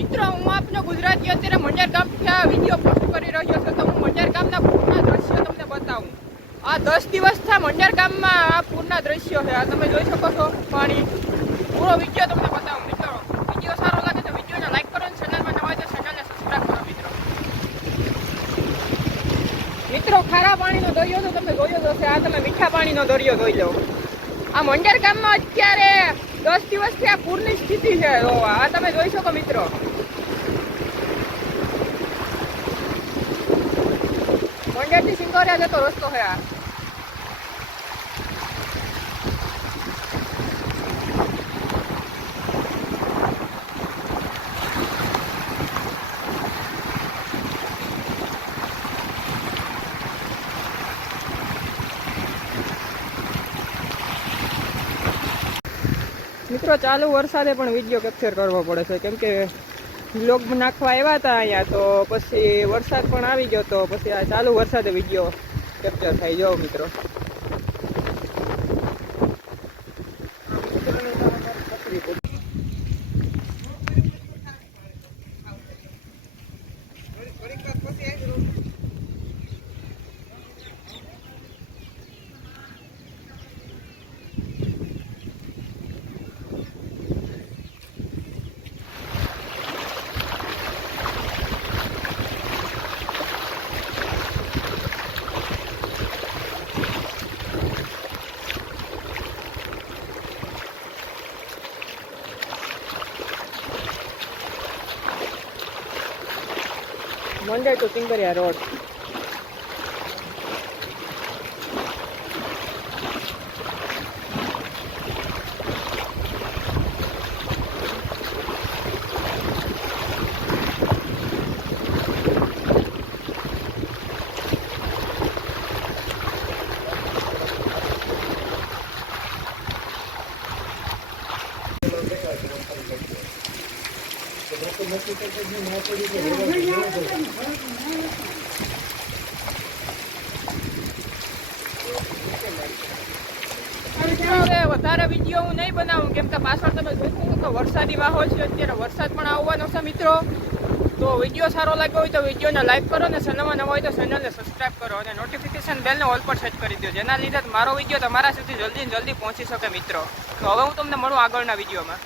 મિત્રો હું આપનો ગુજરાતી અત્યારે મંજાર ગામના વિડીયો પોસ્ટ કરી રહ્યો છું. તો હું મંજાર ગામના પૂરના દ્રશ્યો તમને બતાવું. આ 10 દિવસથી મંજાર ગામમાં આ પૂરના દ્રશ્યો છે. આ તમે જોઈ શકો છો પાણી. પૂરો વિડીયો તમને બતાવું મિત્રો. વિડીયો સારો લાગે તો વિડીયોને લાઈક કરો અને ચેનલમાં નવા હોય તો ચેનલને સબસ્ક્રાઈબ કરો મિત્રો. મિત્રો ખારા પાણીનો દરિયો તો તમે જોયો જ હશે. આ તમે મીઠા પાણીનો દરિયો જોઈ લો. આ મંજાર ગામમાં અત્યારે 10 દિવસથી આ પૂરની સ્થિતિ છે. આ તમે જોઈ શકો મિત્રો. મંજારથી સિંગોરિયા જતો રસ્તો છે આ. મિત્રો ચાલુ વરસાદે પણ વિડીયો કેપ્ચર કરવો પડે છે, કેમ કે બ્લોગ નાખવા આવ્યા હતા અહીંયા, તો પછી વરસાદ પણ આવી ગયો, તો પછી આ ચાલુ વરસાદે વિડીયો કેપ્ચર થઈ જાઓ મિત્રો. મંડળ ટુ સિંગરિયા રોડ. વધારે વિડીયો હું નહીં બનાવું, કેમ કે પાછળ તમે જોઈ શકો તો વરસાદી માહોલ છે. અત્યારે વરસાદ પણ આવવાનો છે મિત્રો. તો વિડીયો સારો લાગ્યો હોય તો વિડીયોને લાઈક કરો, અને ચેનલમાં નવા હોય તો ચેનલને સબસ્ક્રાઈબ કરો, અને નોટિફિકેશન બેલને ઓલ પર સેટ કરી દો, જેના લીધે મારો વિડીયો તમારા સુધી જલ્દી પહોંચી શકે મિત્રો. તો હવે હું તમને મળું આગળના વિડીયોમાં.